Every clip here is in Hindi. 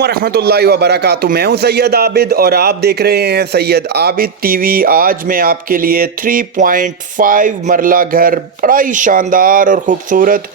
वरहमतुल्लाहि वबरकातुहू। मैं हूं सैयद आबिद और आप देख रहे हैं सैयद आबिद टीवी। आज मैं आपके लिए 3.5 मरला घर बड़ा ही शानदार और ख़ूबसूरत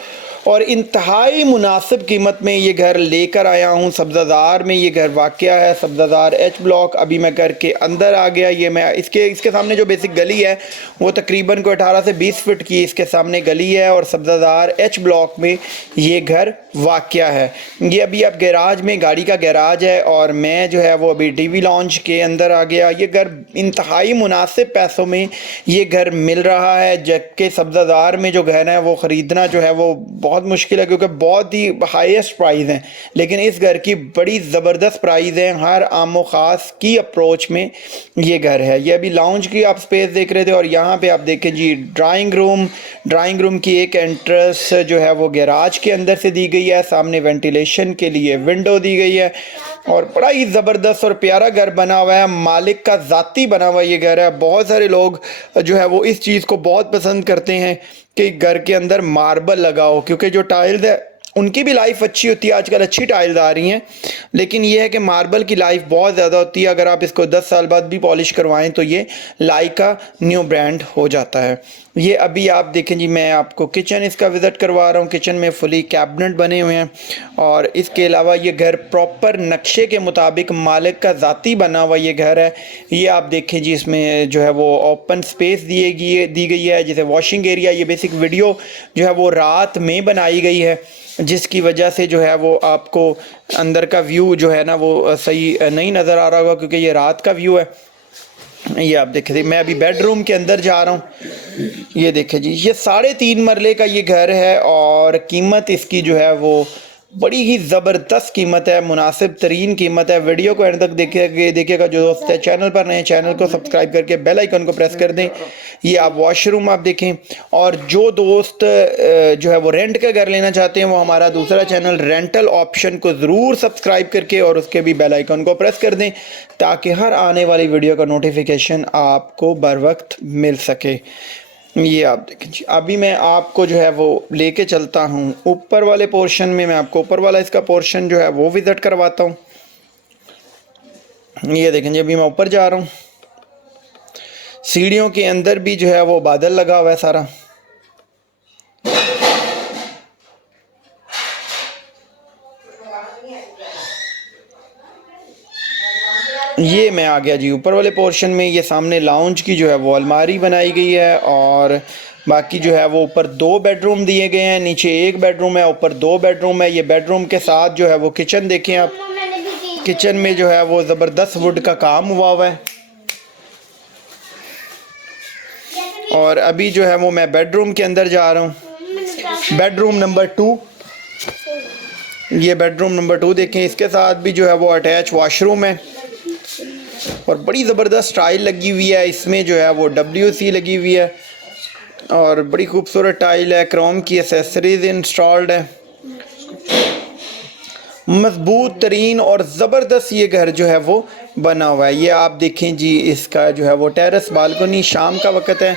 और इंतहाई मुनासिब कीमत में ये घर लेकर आया हूँ। सब्ज़ादार में ये घर वाक़या है, सब्ज़ादार एच ब्लॉक। अभी मैं घर के अंदर आ गया। ये मैं इसके सामने जो बेसिक गली है वो तकरीबन को 18 से 20 फीट की इसके सामने गली है और सब्ज़ादार एच ब्लॉक में ये घर वाक़या है। ये अभी अब गैराज में गाड़ी का गैराज है और मैं जो है वो अभी टीवी लॉन्च के अंदर आ गया। ये घर इंतहाई मुनासिब पैसों में ये घर मिल रहा है, जबकि सब्ज़ादार में जो घर है वो ख़रीदना जो है वो बहुत मुश्किल है क्योंकि बहुत ही हाईएस्ट प्राइस हैं। लेकिन इस घर की बड़ी ज़बरदस्त प्राइस है। हर आम व ख़ास की अप्रोच में ये घर है। ये अभी लाउंज की आप स्पेस देख रहे थे और यहाँ पे आप देखें जी ड्राइंग रूम की एक एंट्रेंस जो है वो गैराज के अंदर से दी गई है। सामने वेंटिलेशन के लिए विंडो दी गई है और बड़ा ही ज़बरदस्त और प्यारा घर बना हुआ है। मालिक का ज़ाती बना हुआ ये घर है। बहुत सारे लोग जो है वो इस चीज़ को बहुत पसंद करते हैं कि घर के अंदर मार्बल लगाओ, क्योंकि जो टाइल्स है उनकी भी लाइफ अच्छी होती है। आजकल अच्छी टाइल्स आ रही हैं, लेकिन ये है कि मार्बल की लाइफ बहुत ज़्यादा होती है। अगर आप इसको 10 साल बाद भी पॉलिश करवाएं तो ये लाइका न्यू ब्रांड हो जाता है। ये अभी आप देखें जी, मैं आपको किचन इसका विज़िट करवा रहा हूँ। किचन में फुली कैबिनेट बने हुए हैं और इसके अलावा ये घर प्रॉपर नक्शे के मुताबिक मालिक का ज़ाती बना हुआ ये घर है। ये आप देखें जी, इसमें जो है वो ओपन स्पेस दी गई है जैसे वॉशिंग एरिया। ये बेसिक वीडियो जो है वो रात में बनाई गई है, जिसकी वजह से जो है वो आपको अंदर का व्यू जो है ना वो सही नहीं नज़र आ रहा होगा क्योंकि ये रात का व्यू है। ये आप देखें, मैं अभी बेडरूम के अंदर जा रहा हूँ। ये देखें जी, ये 3.5 मरले का ये घर है और कीमत इसकी जो है वो बड़ी ही ज़बरदस्त कीमत है, मुनासिब तरीन कीमत है। वीडियो को एंड तक देखिएगा। जो दोस्त है चैनल पर नए, चैनल को सब्सक्राइब करके बेल आइकन को प्रेस कर दें। ये आप वॉशरूम आप देखें। और जो दोस्त जो है वो रेंट का घर लेना चाहते हैं वो हमारा दूसरा चैनल रेंटल ऑप्शन को ज़रूर सब्सक्राइब करके और उसके भी बेल आइकन को प्रेस कर दें ताकि हर आने वाली वीडियो का नोटिफिकेशन आपको बर वक्त मिल सके। ये आप देखिए, अभी मैं आपको जो है वो लेके चलता हूँ ऊपर वाले पोर्शन में। मैं आपको ऊपर वाला इसका पोर्शन जो है वो विज़िट करवाता हूँ। ये देखें जी, अभी मैं ऊपर जा रहा हूँ। सीढ़ियों के अंदर भी जो है वो बादल लगा हुआ है सारा। ये मैं आ गया जी ऊपर वाले पोर्शन में। ये सामने लाउंज की जो है वो अलमारी बनाई गई है और बाकी जो है वो ऊपर 2 बेडरूम दिए गए हैं। नीचे 1 बेडरूम है, ऊपर 2 बेडरूम है। ये बेडरूम के साथ जो है वो किचन देखें आप। किचन में जो है वो ज़बरदस्त वुड का काम हुआ है। और अभी जो है वो मैं बेडरूम के अंदर जा रहा हूँ। बेडरूम नंबर 2, ये बेडरूम नंबर 2 देखें। इसके साथ भी जो है वो अटैच वॉशरूम है और बड़ी ज़बरदस्त टाइल लगी हुई है। इसमें जो है वो WC लगी हुई है और बड़ी खूबसूरत टाइल है। क्रोम की एसेसरीज इंस्टॉल्ड है। मजबूत तरीन और ज़बरदस्त ये घर जो है वो बना हुआ है। ये आप देखें जी, इसका जो है वो टेरेस बालकनी। शाम का वक़्त है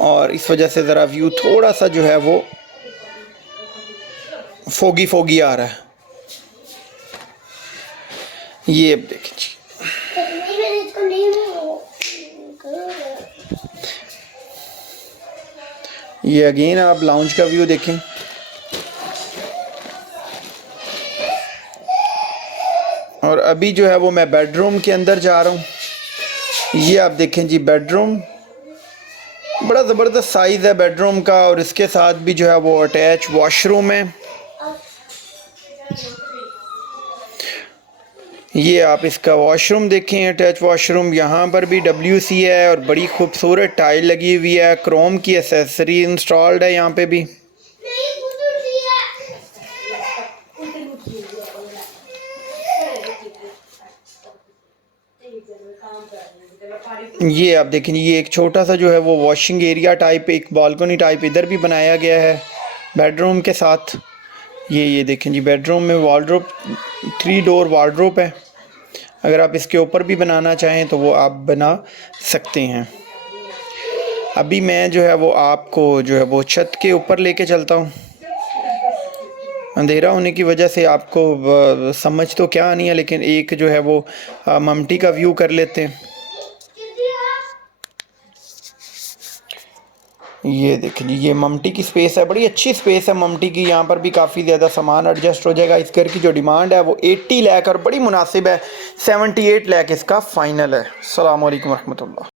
और इस वजह से ज़रा व्यू थोड़ा सा जो है वो फोगी आ रहा है। ये अब देखें जी, ये अगेन आप लाउंज का व्यू देखें। और अभी जो है वो मैं बेडरूम के अंदर जा रहा हूँ। ये आप देखें जी, बेडरूम बड़ा ज़बरदस्त साइज़ है बेडरूम का और इसके साथ भी जो है वो अटैच वॉशरूम है। ये आप इसका वॉशरूम देखें, अटैच वॉशरूम। यहाँ पर भी WC है और बड़ी खूबसूरत टाइल लगी हुई है। क्रोम की एसेसरी इंस्टॉल्ड है यहाँ पे भी। ये आप देखें, ये एक छोटा सा जो है वो वॉशिंग एरिया टाइप, एक बालकनी टाइप इधर भी बनाया गया है बेडरूम के साथ। ये देखें जी, बेडरूम में वार्डरोब, 3 डोर वार्डरोब है। अगर आप इसके ऊपर भी बनाना चाहें तो वो आप बना सकते हैं। अभी मैं जो है वो आपको जो है वो छत के ऊपर लेके चलता हूँ अंधेरा होने की वजह से आपको समझ तो क्या नहीं है, लेकिन एक जो है वो ममटी का व्यू कर लेते हैं। ये देखिए जी, ये ममटी की स्पेस है, बड़ी अच्छी स्पेस है ममटी की। यहाँ पर भी काफ़ी ज़्यादा सामान एडजस्ट हो जाएगा। इस घर की जो डिमांड है वो 80 लाख और बड़ी मुनासिब है, 78 लाख इसका फ़ाइनल है। अस्सलाम वालेकुम रहमतुल्लाह।